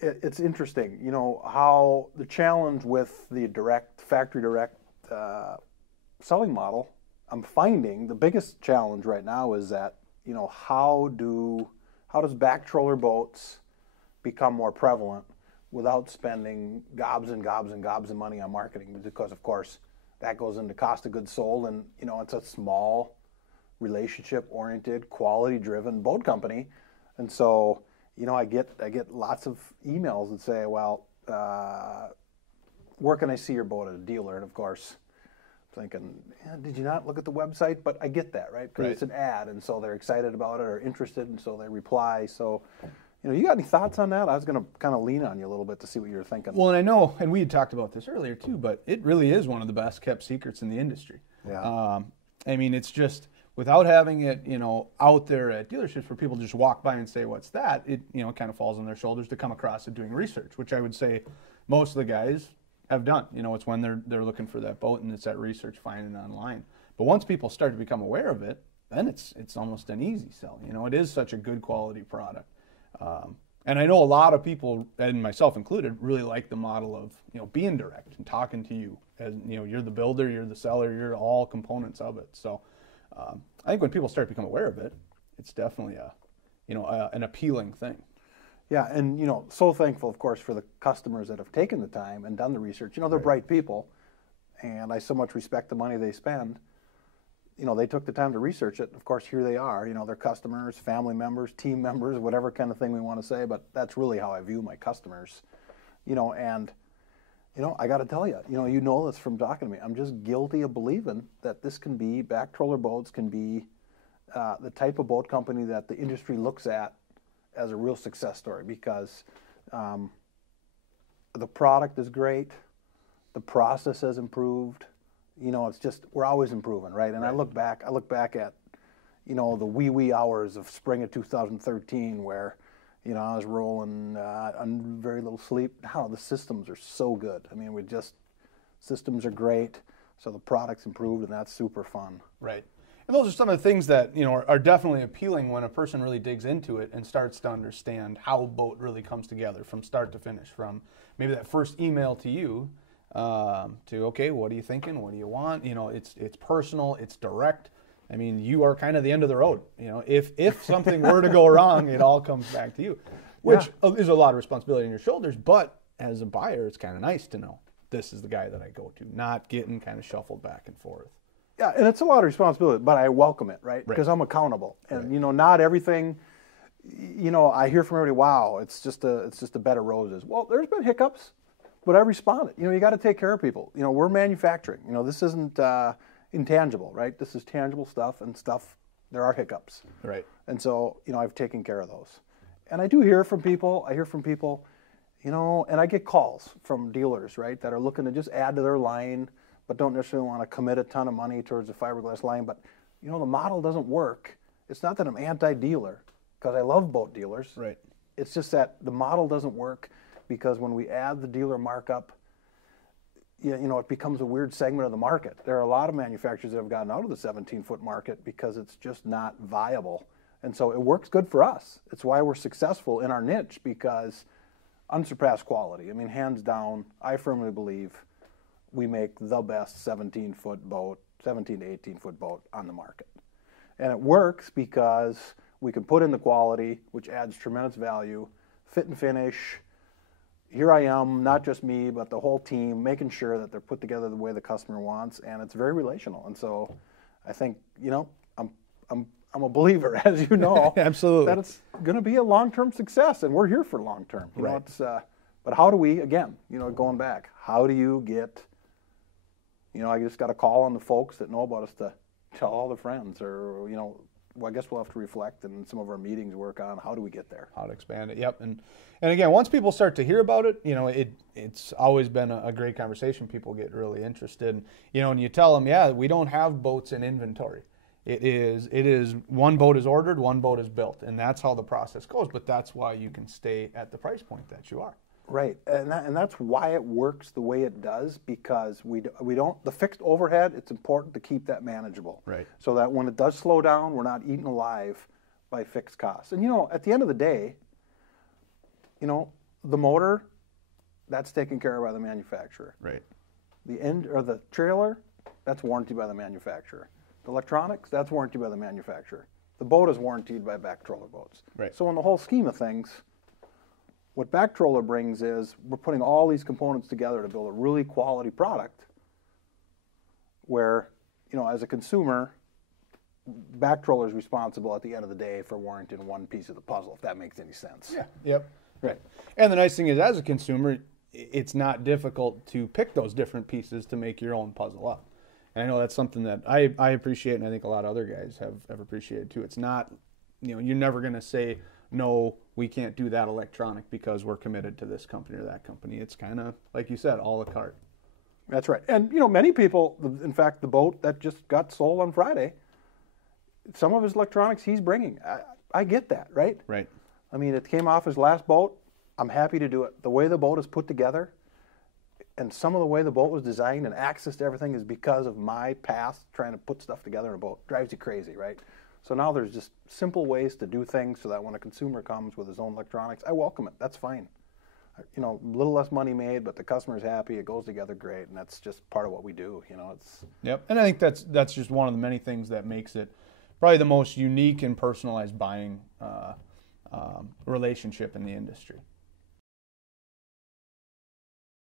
It's interesting, how the challenge with the factory direct selling model. I'm finding the biggest challenge right now is that, how does Backtroller Boats become more prevalent without spending gobs and gobs and gobs of money on marketing? Because of course that goes into cost of goods sold, and it's a small, relationship-oriented, quality-driven boat company, and so I get lots of emails that say, well, where can I see your boat at a dealer? And of course, thinking, did you not look at the website? But I get that, right? Because it's an ad, and so they're excited about it or interested, and so they reply. So, you got any thoughts on that? I was going to kind of lean on you a little bit to see what you were thinking. Well, and I know, and we had talked about this earlier too, but it really is one of the best kept secrets in the industry. Yeah. I mean, it's just, without having it, out there at dealerships where people just walk by and say, what's that? It, kind of falls on their shoulders to come across it doing research, which I would say most of the guys have done. It's when they're looking for that boat and it's that research, finding it online. But once people start to become aware of it, then it's almost an easy sell. It is such a good quality product. And I know a lot of people, and myself included, really like the model of, being direct and talking to you. As, you're the builder, you're the seller, you're all components of it. So I think when people start to become aware of it, it's definitely an appealing thing. Yeah, and so thankful, of course, for the customers that have taken the time and done the research. They're bright people, and I so much respect the money they spend. They took the time to research it. Of course, here they are. They're customers, family members, team members, whatever kind of thing we want to say. But that's really how I view my customers. And I got to tell you, you know this from talking to me. I'm just guilty of believing that this can be, Backtroller Boats can be the type of boat company that the industry looks at as a real success story, because the product is great, the process has improved. It's just, we're always improving, right? And I look back at, the wee hours of spring of 2013 where, I was rolling on very little sleep. Now the systems are so good. I mean, systems are great, so the product's improved, and that's super fun. Right. And those are some of the things that, are definitely appealing when a person really digs into it and starts to understand how a boat really comes together from start to finish, from maybe that first email to you, to, okay, what are you thinking? What do you want? It's personal, it's direct. I mean, you are kind of the end of the road. If something were to go wrong, it all comes back to you, which is a lot of responsibility on your shoulders. But as a buyer, it's kind of nice to know this is the guy that I go to, not getting kind of shuffled back and forth. Yeah, and it's a lot of responsibility, but I welcome it, right? Because I'm accountable, and not everything. I hear from everybody, wow, it's just a bed of roses. Well, there's been hiccups, but I responded. You got to take care of people. We're manufacturing. This isn't intangible, right? This is tangible stuff, and there are hiccups. Right. And so, I've taken care of those. And I do hear from people. And I get calls from dealers, right, that are looking to just add to their line, but don't necessarily want to commit a ton of money towards a fiberglass line. But, the model doesn't work. It's not that I'm anti-dealer, because I love boat dealers. Right. It's just that the model doesn't work because when we add the dealer markup, it becomes a weird segment of the market. There are a lot of manufacturers that have gotten out of the 17-foot market because it's just not viable. And so it works good for us. It's why we're successful in our niche, because unsurpassed quality. I mean, hands down, I firmly believe we make the best 17-foot boat, 17 to 18-foot boat on the market. And it works because we can put in the quality, which adds tremendous value, fit and finish. Here I am, not just me, but the whole team, making sure that they're put together the way the customer wants, and it's very relational. And so I think, I'm a believer, as you know, absolutely, that it's going to be a long-term success, and we're here for long-term. But how do we, again, going back, how do you get, I just got a call on the folks that know about us to tell all the friends, or, well, I guess we'll have to reflect and some of our meetings work on how do we get there. How to expand it, yep. And again, once people start to hear about it, it's always been a great conversation. People get really interested. And you tell them, yeah, we don't have boats in inventory. It is one boat is ordered, one boat is built, and that's how the process goes. But that's why you can stay at the price point that you are. Right, and that's why it works the way it does, because we don't, the fixed overhead, it's important to keep that manageable. Right. So that when it does slow down, we're not eaten alive by fixed costs. And at the end of the day, the The motor, that's taken care of by the manufacturer. Right. The end or the trailer, that's warranted by the manufacturer. The electronics, that's warranted by the manufacturer. The boat is warranted by Backtroller Boats. Right. So in the whole scheme of things, what Backtroller brings is we're putting all these components together to build a really quality product where, you know, as a consumer, Backtroller is responsible at the end of the day for warranting one piece of the puzzle, if that makes any sense. Yeah. Yep. Right. And the nice thing is, as a consumer, it's not difficult to pick those different pieces to make your own puzzle up. And I know that's something that I appreciate, and I think a lot of other guys have appreciated too. It's not, you know, you're never going to say, no, we can't do that electronic because we're committed to this company or that company. It's kind of, like you said, a la carte. That's right. And, you know, many people, in fact, the boat that just got sold on Friday, some of his electronics he's bringing. I get that, right? Right. I mean, it came off his last boat. I'm happy to do it. The way the boat is put together and some of the way the boat was designed and access to everything is because of my past trying to put stuff together in a boat. Drives you crazy, right? So now there's just simple ways to do things so that when a consumer comes with his own electronics, I welcome it. That's fine. You know, a little less money made, but the customer's happy. It goes together great, and that's just part of what we do. You know, it's. Yep, and I think that's just one of the many things that makes it probably the most unique and personalized buying relationship in the industry.